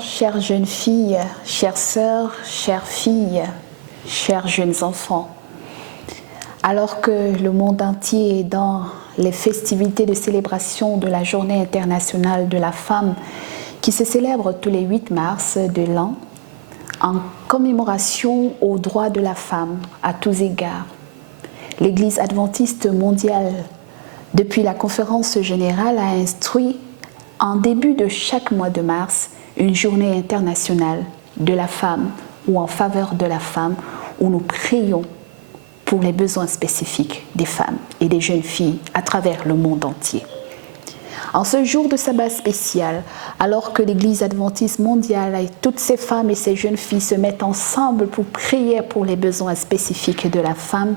chères jeunes filles, chères sœurs, chères filles, chers jeunes enfants. Alors que le monde entier est dans les festivités de célébration de la Journée internationale de la femme qui se célèbre tous les 8 mars de l'an, en commémoration aux droits de la femme à tous égards, l'Église adventiste mondiale, depuis la conférence générale, a instruit en début de chaque mois de mars une journée internationale de la femme ou en faveur de la femme où nous prions pour les besoins spécifiques des femmes et des jeunes filles à travers le monde entier. En ce jour de sabbat spécial, alors que l'Église adventiste mondiale et toutes ces femmes et ces jeunes filles se mettent ensemble pour prier pour les besoins spécifiques de la femme,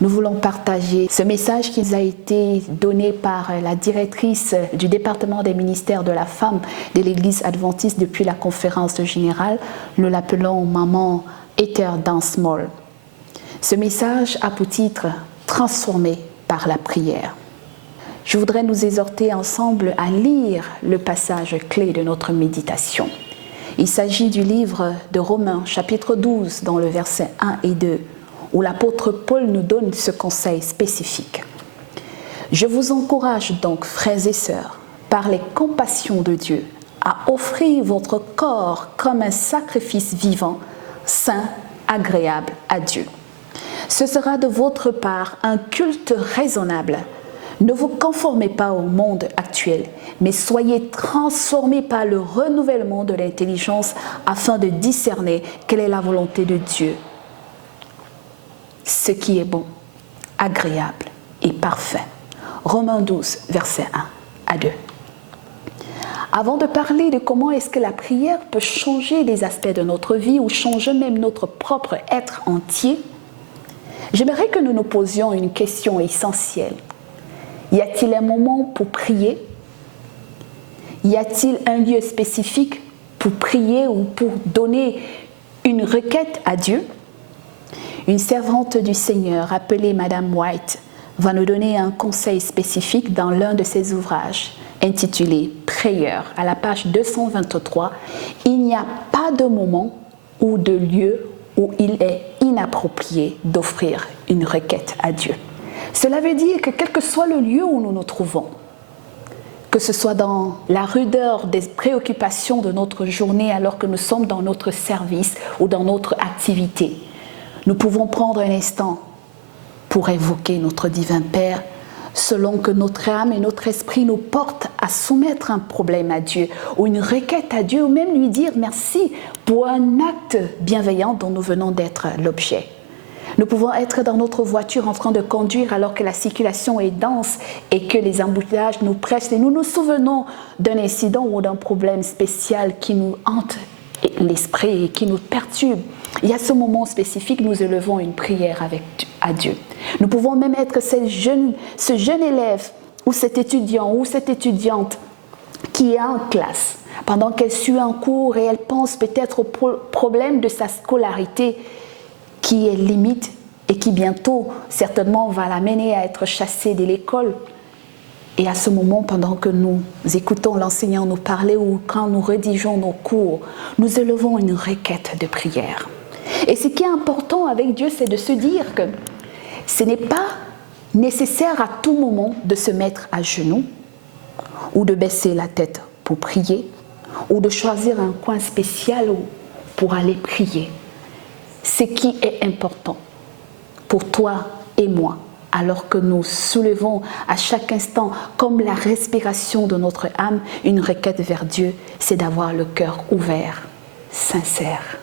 nous voulons partager ce message qui nous a été donné par la directrice du département des ministères de la femme de l'Église adventiste depuis la conférence générale. Nous l'appelons Maman Heather Dance-Moll. Ce message a pour titre « Transformé par la prière ». Je voudrais nous exhorter ensemble à lire le passage clé de notre méditation. Il s'agit du livre de Romains, chapitre 12, dans le verset 1 et 2, où l'apôtre Paul nous donne ce conseil spécifique. « Je vous encourage donc, frères et sœurs, par les compassions de Dieu, à offrir votre corps comme un sacrifice vivant, saint, agréable à Dieu. Ce sera de votre part un culte raisonnable. Ne vous conformez pas au monde actuel, mais soyez transformés par le renouvellement de l'intelligence afin de discerner quelle est la volonté de Dieu, ce qui est bon, agréable et parfait. » Romains 12, versets 1 à 2. Avant de parler de comment est-ce que la prière peut changer des aspects de notre vie ou changer même notre propre être entier, j'aimerais que nous nous posions une question essentielle. Y a-t-il un moment pour prier? Y a-t-il un lieu spécifique pour prier ou pour donner une requête à Dieu? Une servante du Seigneur appelée Madame White va nous donner un conseil spécifique dans l'un de ses ouvrages intitulé « Prière » à la page 223. Il n'y a pas de moment ou de lieu où il est inapproprié d'offrir une requête à Dieu. Cela veut dire que quel que soit le lieu où nous nous trouvons, que ce soit dans la rudeur des préoccupations de notre journée alors que nous sommes dans notre service ou dans notre activité, nous pouvons prendre un instant pour évoquer notre divin Père, selon que notre âme et notre esprit nous portent à soumettre un problème à Dieu ou une requête à Dieu ou même lui dire merci pour un acte bienveillant dont nous venons d'être l'objet. Nous pouvons être dans notre voiture en train de conduire alors que la circulation est dense et que les embouteillages nous pressent et nous nous souvenons d'un incident ou d'un problème spécial qui nous hante l'esprit et qui nous perturbe. Et à ce moment spécifique, nous élevons une prière à Dieu. Nous pouvons même être ce jeune élève ou cet étudiant ou cette étudiante qui est en classe pendant qu'elle suit un cours et elle pense peut-être au problème de sa scolarité qui est limite et qui bientôt certainement va l'amener à être chassée de l'école. Et à ce moment, pendant que nous écoutons l'enseignant nous parler ou quand nous rédigeons nos cours, nous élevons une requête de prière. Et ce qui est important avec Dieu, c'est de se dire que ce n'est pas nécessaire à tout moment de se mettre à genoux ou de baisser la tête pour prier ou de choisir un coin spécial pour aller prier. Ce qui est important pour toi et moi, alors que nous soulevons à chaque instant, comme la respiration de notre âme, une requête vers Dieu, c'est d'avoir le cœur ouvert, sincère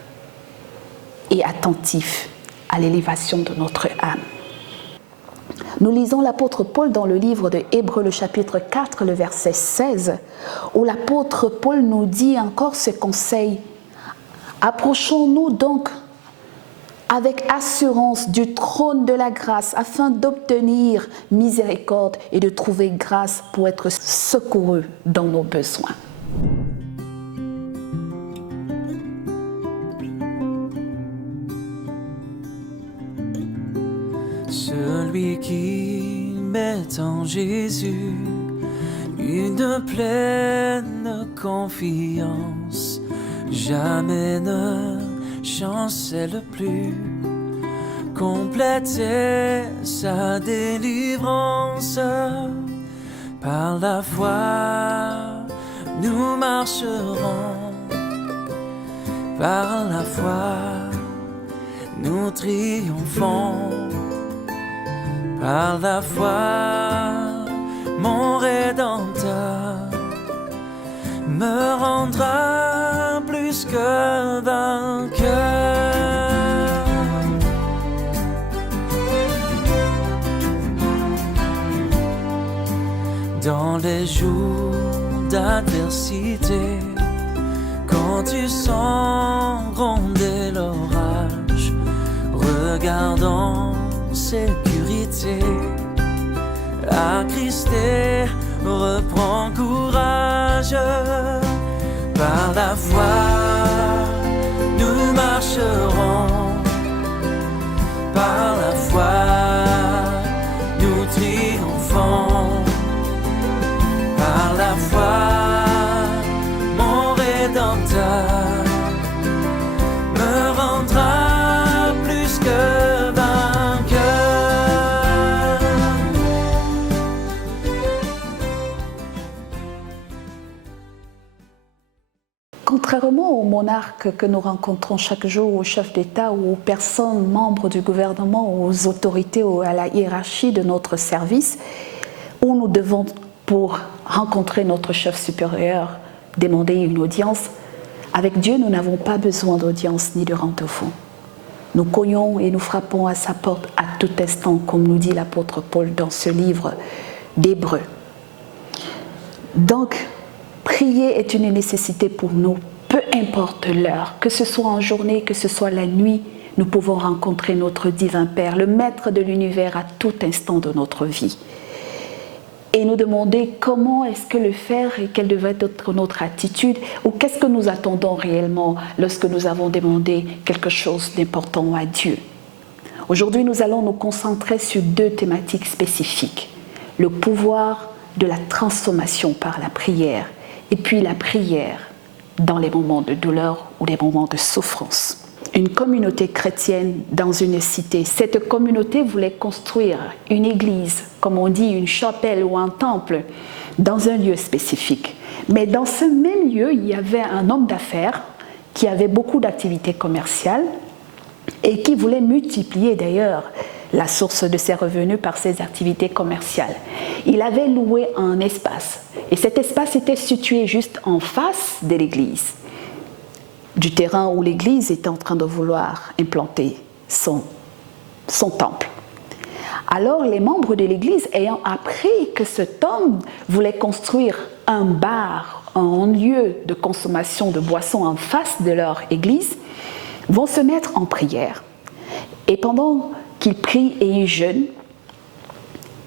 et attentif à l'élévation de notre âme. Nous lisons l'apôtre Paul dans le livre de Hébreux, le chapitre 4, le verset 16, où l'apôtre Paul nous dit encore ce conseil. « Approchons-nous donc avec assurance du trône de la grâce afin d'obtenir miséricorde et de trouver grâce pour être secourus dans nos besoins. » Celui qui met en Jésus une pleine confiance jamais ne chancelle plus. Compléter sa délivrance. Par la foi, nous marcherons. Par la foi, nous triomphons. Par la foi, mon Rédempteur me rendra plus que vainqueur. Dans les jours d'adversité, quand tu sens gronder l'orage, regarde en sécurité, attristé, reprends courage. Par la foi, nous marcherons. Par la foi, nous triomphons. Par la foi, mon Rédempteur me rendra plus que vainqueur. Contrairement aux monarques que nous rencontrons chaque jour, aux chefs d'État ou aux personnes membres du gouvernement, aux autorités ou à la hiérarchie de notre service, où nous devons, pour rencontrer notre chef supérieur, demander une audience, avec Dieu, nous n'avons pas besoin d'audience ni de rendez-vous. Nous cognons et nous frappons à sa porte à tout instant, comme nous dit l'apôtre Paul dans ce livre d'Hébreux. Donc, prier est une nécessité pour nous, peu importe l'heure, que ce soit en journée, que ce soit la nuit, nous pouvons rencontrer notre divin Père, le maître de l'univers à tout instant de notre vie. Et nous demander comment est-ce que le faire et quelle devrait être notre attitude ou qu'est-ce que nous attendons réellement lorsque nous avons demandé quelque chose d'important à Dieu. Aujourd'hui, nous allons nous concentrer sur deux thématiques spécifiques. Le pouvoir de la transformation par la prière et puis la prière dans les moments de douleur ou les moments de souffrance. Une communauté chrétienne dans une cité. Cette communauté voulait construire une église, comme on dit, une chapelle ou un temple, dans un lieu spécifique. Mais dans ce même lieu, il y avait un homme d'affaires qui avait beaucoup d'activités commerciales et qui voulait multiplier d'ailleurs la source de ses revenus par ses activités commerciales. Il avait loué un espace et cet espace était situé juste en face de l'église, du terrain où l'église était en train de vouloir implanter son temple. Alors les membres de l'église, ayant appris que cet homme voulait construire un bar, un lieu de consommation de boissons en face de leur église, vont se mettre en prière. Et pendant qu'ils prient et ils jeûnent,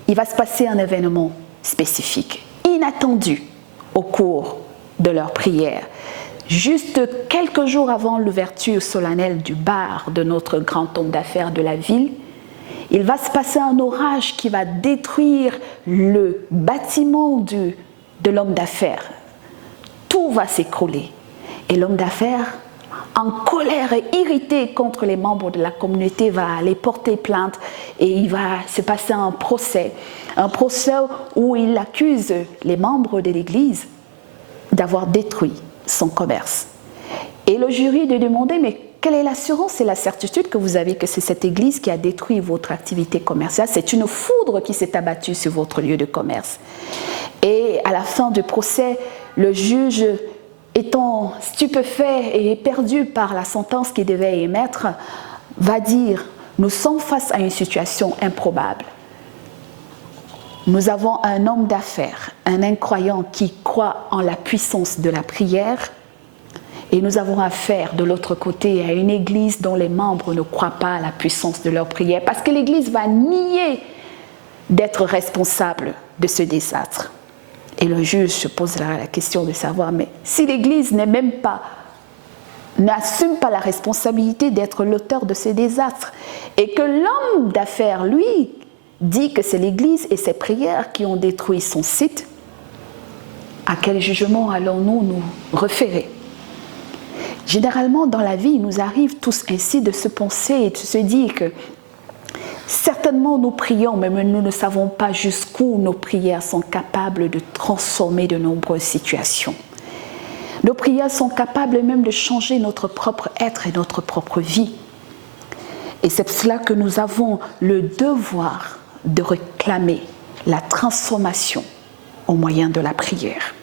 il va se passer un événement spécifique, inattendu au cours de leur prière. Juste quelques jours avant l'ouverture solennelle du bar de notre grand homme d'affaires de la ville, il va se passer un orage qui va détruire le bâtiment de l'homme d'affaires. Tout va s'écrouler. Et l'homme d'affaires, en colère et irrité contre les membres de la communauté, va aller porter plainte et il va se passer un procès où il accuse les membres de l'église d'avoir détruit son commerce. Et le jury de demander, mais quelle est l'assurance et la certitude que vous avez que c'est cette église qui a détruit votre activité commerciale? C'est une foudre qui s'est abattue sur votre lieu de commerce. Et à la fin du procès, le juge, étant stupéfait et éperdu par la sentence qu'il devait émettre, va dire, nous sommes face à une situation improbable. Nous avons un homme d'affaires, un incroyant qui croit en la puissance de la prière, et nous avons affaire de l'autre côté à une église dont les membres ne croient pas à la puissance de leur prière, parce que l'église va nier d'être responsable de ce désastre. Et le juge se posera la question de savoir, mais si l'église n'assume pas la responsabilité d'être l'auteur de ce désastre, et que l'homme d'affaires, lui, dit que c'est l'église et ses prières qui ont détruit son site, à quel jugement allons-nous nous référer? Généralement, dans la vie, il nous arrive tous ainsi de se penser et de se dire que certainement nous prions, mais nous ne savons pas jusqu'où nos prières sont capables de transformer de nombreuses situations. Nos prières sont capables même de changer notre propre être et notre propre vie. Et c'est pour cela que nous avons le devoir de réclamer la transformation au moyen de la prière.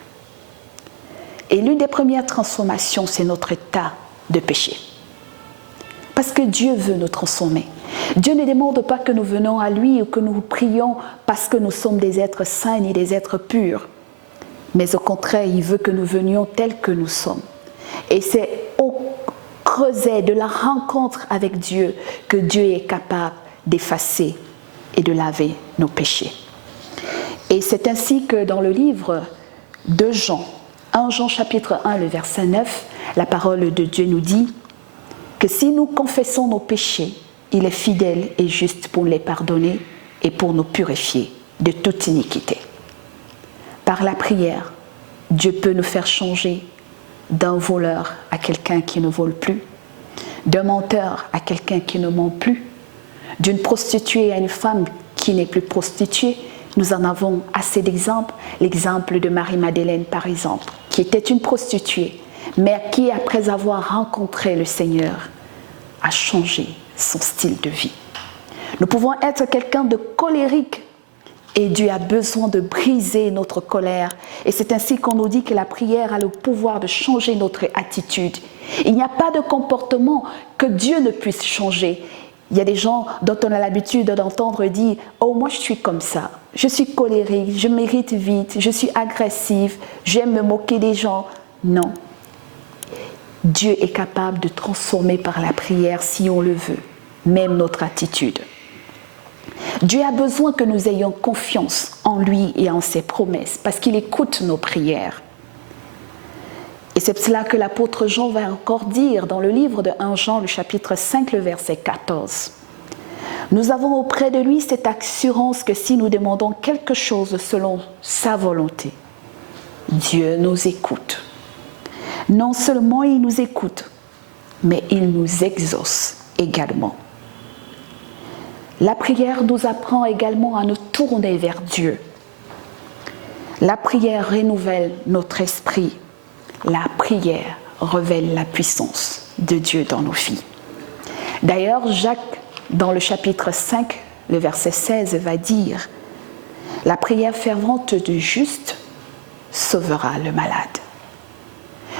Et l'une des premières transformations, c'est notre état de péché. Parce que Dieu veut nous transformer. Dieu ne demande pas que nous venons à lui ou que nous prions parce que nous sommes des êtres saints ni des êtres purs. Mais au contraire, il veut que nous venions tels que nous sommes. Et c'est au creuset de la rencontre avec Dieu que Dieu est capable d'effacer et de laver nos péchés. Et c'est ainsi que dans le livre de Jean, 1 Jean chapitre 1, le verset 9, la parole de Dieu nous dit que si nous confessons nos péchés, il est fidèle et juste pour les pardonner et pour nous purifier de toute iniquité. Par la prière, Dieu peut nous faire changer d'un voleur à quelqu'un qui ne vole plus, d'un menteur à quelqu'un qui ne ment plus, d'une prostituée à une femme qui n'est plus prostituée. Nous en avons assez d'exemples. L'exemple de Marie-Madeleine, par exemple, qui était une prostituée, mais qui, après avoir rencontré le Seigneur, a changé son style de vie. Nous pouvons être quelqu'un de colérique et Dieu a besoin de briser notre colère. Et c'est ainsi qu'on nous dit que la prière a le pouvoir de changer notre attitude. Il n'y a pas de comportement que Dieu ne puisse changer. Il y a des gens dont on a l'habitude d'entendre dire « Oh, moi je suis comme ça, je suis colérique, je m'irrite vite, je suis agressive, j'aime me moquer des gens. » Non. Dieu est capable de transformer par la prière si on le veut, même notre attitude. Dieu a besoin que nous ayons confiance en lui et en ses promesses parce qu'il écoute nos prières. Et c'est cela que l'apôtre Jean va encore dire dans le livre de 1 Jean, le chapitre 5, le verset 14. Nous avons auprès de lui cette assurance que si nous demandons quelque chose selon sa volonté, Dieu nous écoute. Non seulement il nous écoute, mais il nous exauce également. La prière nous apprend également à nous tourner vers Dieu. La prière renouvelle notre esprit. La prière révèle la puissance de Dieu dans nos vies. D'ailleurs, Jacques, dans le chapitre 5, le verset 16, va dire « La prière fervente du juste sauvera le malade ».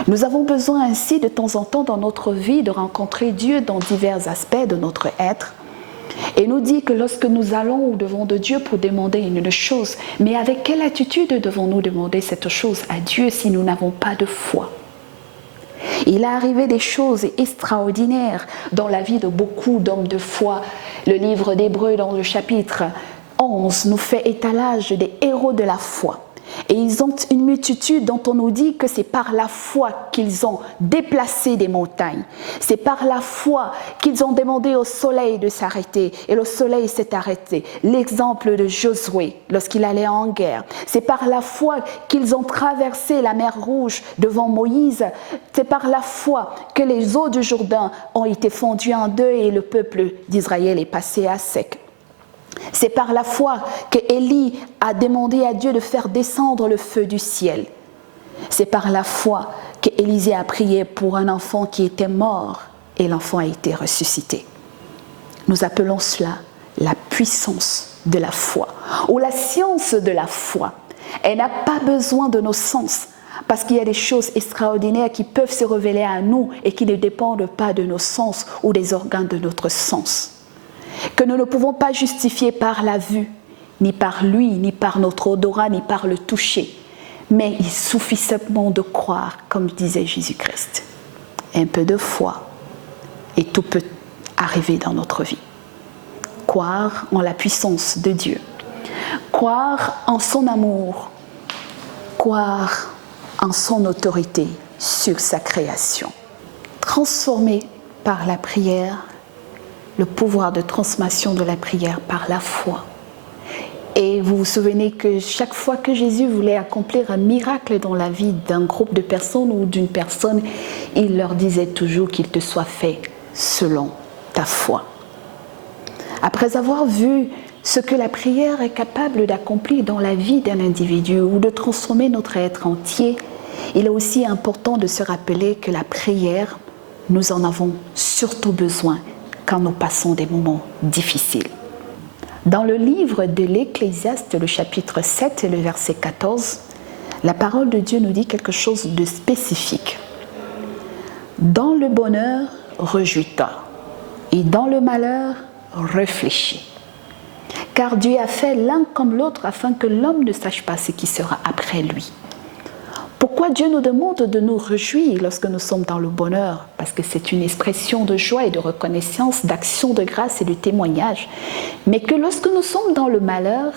Nous avons besoin ainsi de temps en temps dans notre vie de rencontrer Dieu dans divers aspects de notre être. Et nous dit que lorsque nous allons au-devant de Dieu pour demander une chose, mais avec quelle attitude devons-nous demander cette chose à Dieu si nous n'avons pas de foi? Il est arrivé des choses extraordinaires dans la vie de beaucoup d'hommes de foi. Le livre d'Hébreux dans le chapitre 11 nous fait étalage des héros de la foi. Et ils ont une multitude dont on nous dit que c'est par la foi qu'ils ont déplacé des montagnes. C'est par la foi qu'ils ont demandé au soleil de s'arrêter et le soleil s'est arrêté. L'exemple de Josué lorsqu'il allait en guerre. C'est par la foi qu'ils ont traversé la mer Rouge devant Moïse. C'est par la foi que les eaux du Jourdain ont été fondues en deux et le peuple d'Israël est passé à sec. C'est par la foi qu'Élie a demandé à Dieu de faire descendre le feu du ciel. C'est par la foi qu'Élisée a prié pour un enfant qui était mort et l'enfant a été ressuscité. Nous appelons cela la puissance de la foi ou la science de la foi. Elle n'a pas besoin de nos sens parce qu'il y a des choses extraordinaires qui peuvent se révéler à nous et qui ne dépendent pas de nos sens ou des organes de notre sens. Que nous ne pouvons pas justifier par la vue, ni par l'ouïe, ni par notre odorat, ni par le toucher. Mais il suffit simplement de croire, comme disait Jésus-Christ. Un peu de foi, et tout peut arriver dans notre vie. Croire en la puissance de Dieu. Croire en son amour. Croire en son autorité sur sa création. Transformer par la prière, le pouvoir de transformation de la prière par la foi. Et vous vous souvenez que chaque fois que Jésus voulait accomplir un miracle dans la vie d'un groupe de personnes ou d'une personne, il leur disait toujours qu'il te soit fait selon ta foi. Après avoir vu ce que la prière est capable d'accomplir dans la vie d'un individu ou de transformer notre être entier, il est aussi important de se rappeler que la prière, nous en avons surtout besoin quand nous passons des moments difficiles. Dans le livre de l'Ecclésiaste, le chapitre 7 et le verset 14, la parole de Dieu nous dit quelque chose de spécifique. Dans le bonheur, réjouis-toi, et dans le malheur, réfléchis. Car Dieu a fait l'un comme l'autre afin que l'homme ne sache pas ce qui sera après lui. Pourquoi Dieu nous demande de nous réjouir lorsque nous sommes dans le bonheur? Parce que c'est une expression de joie et de reconnaissance, d'action de grâce et de témoignage. Mais que lorsque nous sommes dans le malheur,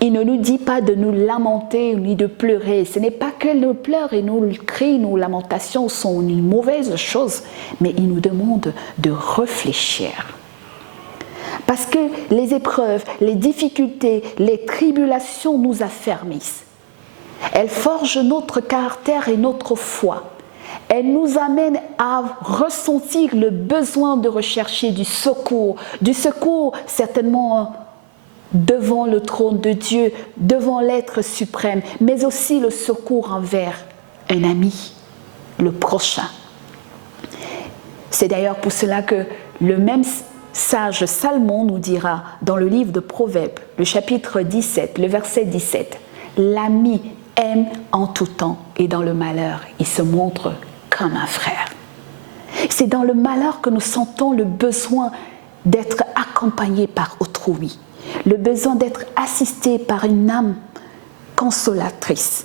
il ne nous dit pas de nous lamenter ni de pleurer. Ce n'est pas que nos pleurs et nos cris, nos lamentations sont une mauvaise chose, mais il nous demande de réfléchir. Parce que les épreuves, les difficultés, les tribulations nous affermissent. Elles forgent notre caractère et notre foi. Elles nous amènent à ressentir le besoin de rechercher du secours certainement devant le trône de Dieu, devant l'être suprême, mais aussi le secours envers un ami, le prochain. C'est d'ailleurs pour cela que le même sage Salomon nous dira dans le livre de Proverbes, le chapitre 17, le verset 17, « L'ami aime en tout temps et dans le malheur, il se montre comme un frère. » C'est dans le malheur que nous sentons le besoin d'être accompagnés par autrui, le besoin d'être assistés par une âme consolatrice,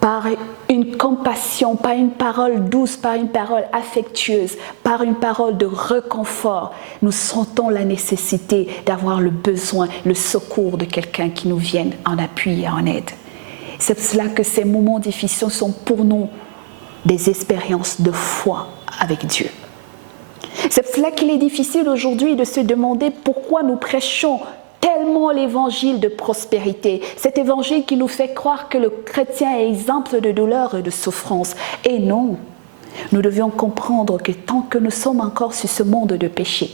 par une compassion, par une parole douce, par une parole affectueuse, par une parole de réconfort. Nous sentons la nécessité d'avoir le besoin, le secours de quelqu'un qui nous vienne en appui et en aide. C'est pour cela que ces moments difficiles sont pour nous des expériences de foi avec Dieu. C'est pour cela qu'il est difficile aujourd'hui de se demander pourquoi nous prêchons tellement l'évangile de prospérité, cet évangile qui nous fait croire que le chrétien est exempt de douleur et de souffrance. Et non, nous devions comprendre que tant que nous sommes encore sur ce monde de péché,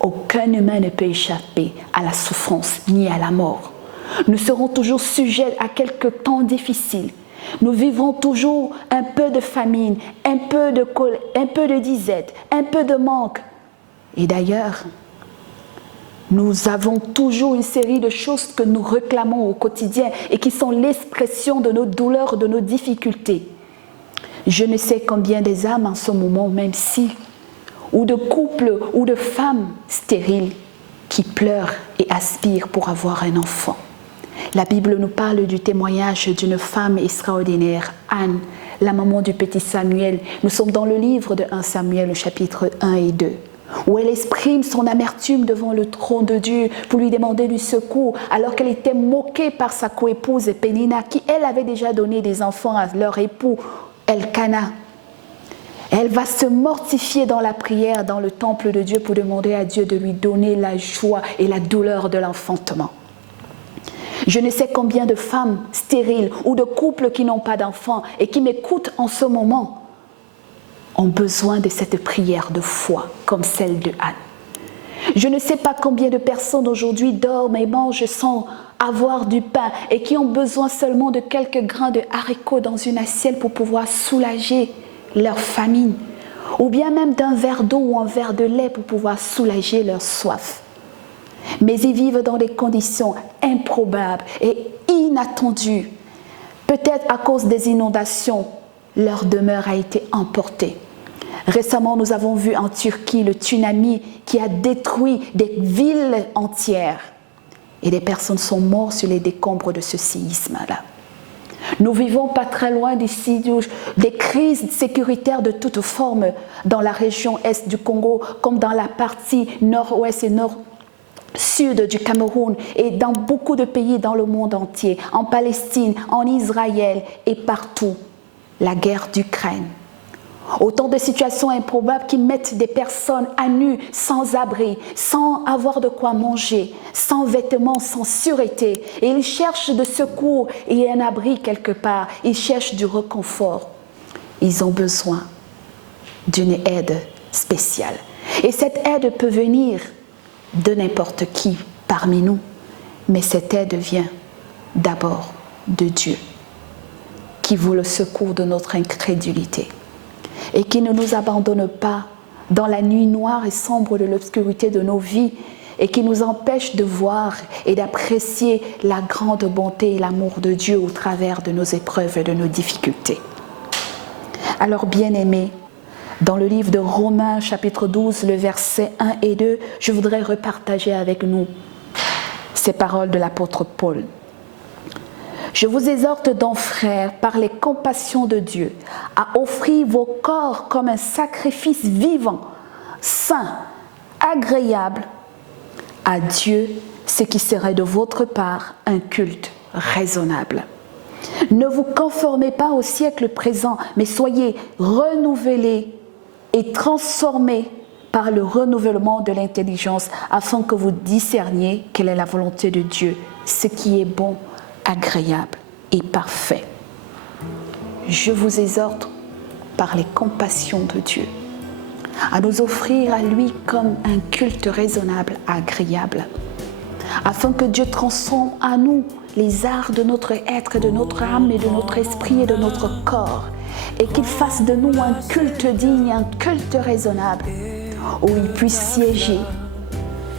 aucun humain ne peut échapper à la souffrance ni à la mort. Nous serons toujours sujets à quelques temps difficiles. Nous vivrons toujours un peu de famine, un peu de disette, un peu de manque. Et d'ailleurs, nous avons toujours une série de choses que nous réclamons au quotidien et qui sont l'expression de nos douleurs, de nos difficultés. Je ne sais combien des âmes en ce moment, même si, ou de couples ou de femmes stériles qui pleurent et aspirent pour avoir un enfant. La Bible nous parle du témoignage d'une femme extraordinaire, Anne, la maman du petit Samuel. Nous sommes dans le livre de 1 Samuel, le chapitre 1 et 2. Où elle exprime son amertume devant le trône de Dieu pour lui demander du secours, alors qu'elle était moquée par sa coépouse Pénina, qui elle avait déjà donné des enfants à leur époux Elkana. Elle va se mortifier dans la prière, dans le temple de Dieu, pour demander à Dieu de lui donner la joie et la douleur de l'enfantement. Je ne sais combien de femmes stériles ou de couples qui n'ont pas d'enfants et qui m'écoutent en ce moment ont besoin de cette prière de foi comme celle de Anne. Je ne sais pas combien de personnes aujourd'hui dorment et mangent sans avoir du pain et qui ont besoin seulement de quelques grains de haricots dans une assiette pour pouvoir soulager leur famine, ou bien même d'un verre d'eau ou un verre de lait pour pouvoir soulager leur soif. Mais ils vivent dans des conditions improbables et inattendues. Peut-être à cause des inondations, leur demeure a été emportée. Récemment, nous avons vu en Turquie le tsunami qui a détruit des villes entières. Et des personnes sont mortes sur les décombres de ce séisme-là. Nous vivons pas très loin d'ici des crises sécuritaires de toutes formes dans la région est du Congo, comme dans la partie nord-ouest et nord-sud du Cameroun et dans beaucoup de pays dans le monde entier, en Palestine, en Israël et partout. La guerre d'Ukraine. Autant de situations improbables qui mettent des personnes à nu, sans abri, sans avoir de quoi manger, sans vêtements, sans sûreté. Et ils cherchent de secours et un abri quelque part. Ils cherchent du réconfort. Ils ont besoin d'une aide spéciale. Et cette aide peut venir de n'importe qui parmi nous. Mais cette aide vient d'abord de Dieu, qui vaut le secours de notre incrédulité et qui ne nous abandonne pas dans la nuit noire et sombre de l'obscurité de nos vies et qui nous empêche de voir et d'apprécier la grande bonté et l'amour de Dieu au travers de nos épreuves et de nos difficultés. Alors, bien-aimés, dans le livre de Romains, chapitre 12, le verset 1 et 2, je voudrais repartager avec nous ces paroles de l'apôtre Paul. Je vous exhorte donc, frères, par les compassions de Dieu, à offrir vos corps comme un sacrifice vivant, saint, agréable à Dieu, ce qui serait de votre part un culte raisonnable. Ne vous conformez pas au siècle présent, mais soyez renouvelés et transformés par le renouvellement de l'intelligence, afin que vous discerniez quelle est la volonté de Dieu, ce qui est bon, agréable et parfait. Je vous exhorte par les compassions de Dieu à nous offrir à lui comme un culte raisonnable, agréable, afin que Dieu transforme à nous les arts de notre être, de notre âme et de notre esprit et de notre corps, et qu'il fasse de nous un culte digne, un culte raisonnable, où il puisse siéger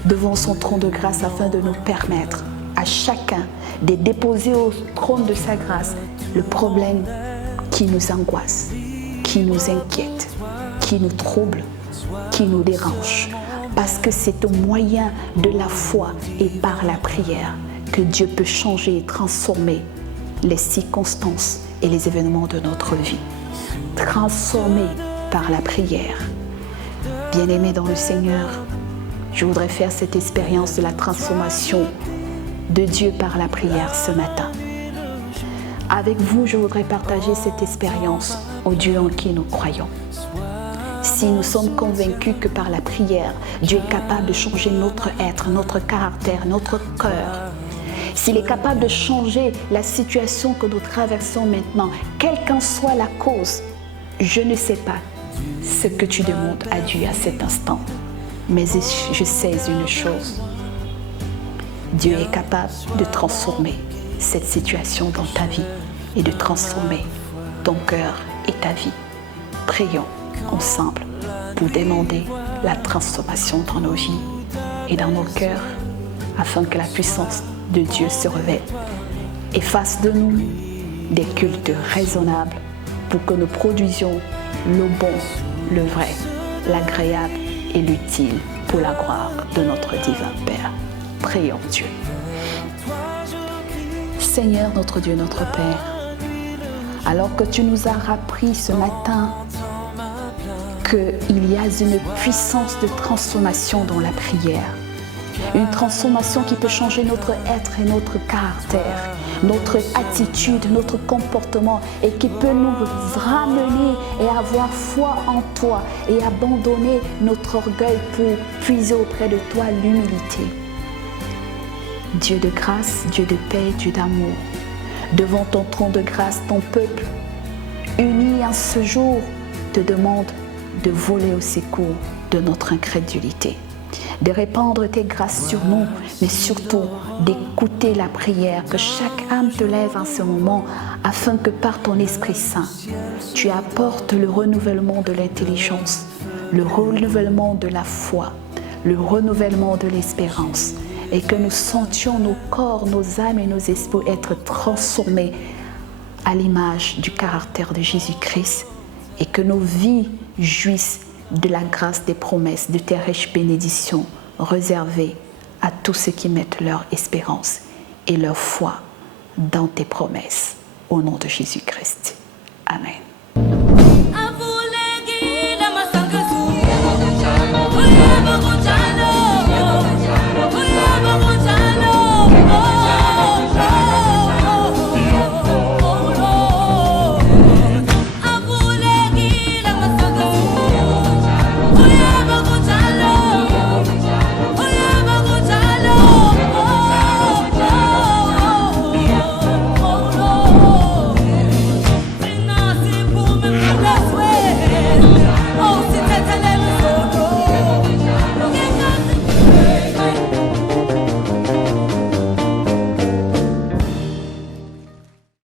devant son trône de grâce afin de nous permettre à chacun de déposer au trône de sa grâce le problème qui nous angoisse, qui nous inquiète, qui nous trouble, qui nous dérange. Parce que c'est au moyen de la foi et par la prière que Dieu peut changer et transformer les circonstances et les événements de notre vie. Transformer par la prière. Bien-aimés dans le Seigneur, je voudrais faire cette expérience de la transformation de Dieu par la prière ce matin. Avec vous, je voudrais partager cette expérience au Dieu en qui nous croyons. Si nous sommes convaincus que par la prière, Dieu est capable de changer notre être, notre caractère, notre cœur, s'il est capable de changer la situation que nous traversons maintenant, quelle qu'en soit la cause, je ne sais pas ce que tu demandes à Dieu à cet instant, mais je sais une chose. Dieu est capable de transformer cette situation dans ta vie et de transformer ton cœur et ta vie. Prions ensemble pour demander la transformation dans nos vies et dans nos cœurs afin que la puissance de Dieu se révèle et fasse de nous des cultes raisonnables pour que nous produisions le bon, le vrai, l'agréable et l'utile pour la gloire de notre divin Père. Prions Dieu. Seigneur notre Dieu, notre Père, alors que tu nous as appris ce matin qu'il y a une puissance de transformation dans la prière, une transformation qui peut changer notre être et notre caractère, notre attitude, notre comportement et qui peut nous ramener et avoir foi en toi et abandonner notre orgueil pour puiser auprès de toi l'humilité. Dieu de grâce, Dieu de paix, Dieu d'amour, devant ton trône de grâce, ton peuple, uni en ce jour, te demande de voler au secours de notre incrédulité, de répandre tes grâces sur nous, mais surtout d'écouter la prière que chaque âme te lève en ce moment, afin que par ton Esprit Saint, tu apportes le renouvellement de l'intelligence, le renouvellement de la foi, le renouvellement de l'espérance, et que nous sentions nos corps, nos âmes et nos esprits être transformés à l'image du caractère de Jésus-Christ, et que nos vies jouissent de la grâce des promesses, de tes riches bénédictions réservées à tous ceux qui mettent leur espérance et leur foi dans tes promesses. Au nom de Jésus-Christ. Amen.